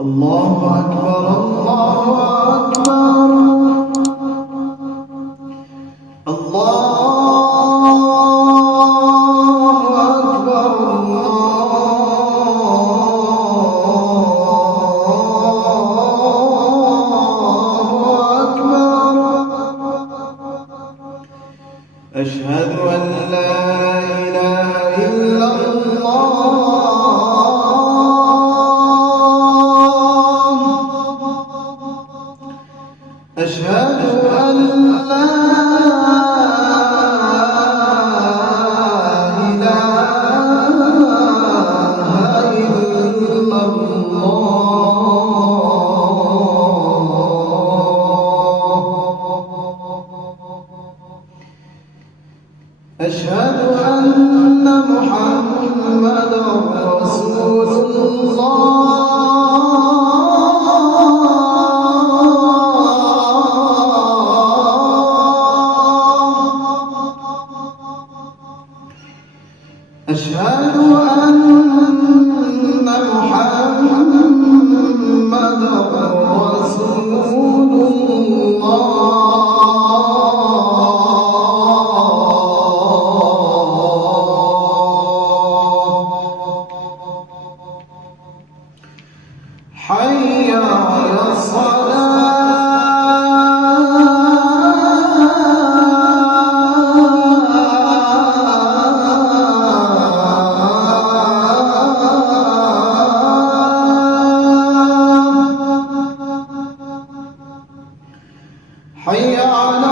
الله أكبر الله أكبر الله أكبر الله أكبر أشهد أن لا إله إلا الله أشهد أن لا إله إلا الله أشهد أن محمدًا رسول الله أشهد أن محمدًا رسول الله حي على الصلاة حي على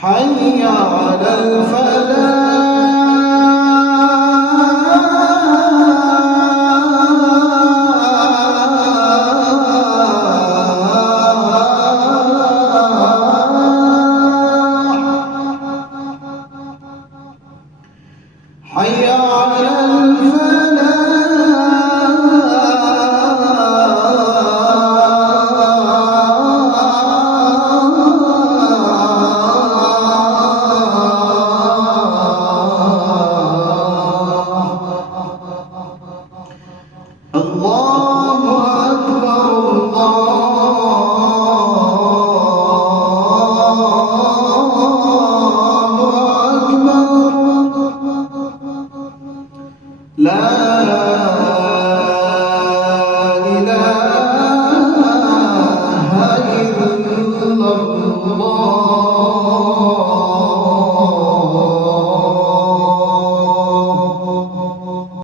حي على الفلاح حي على الله أكبر الله أكبر لا إله إلا الله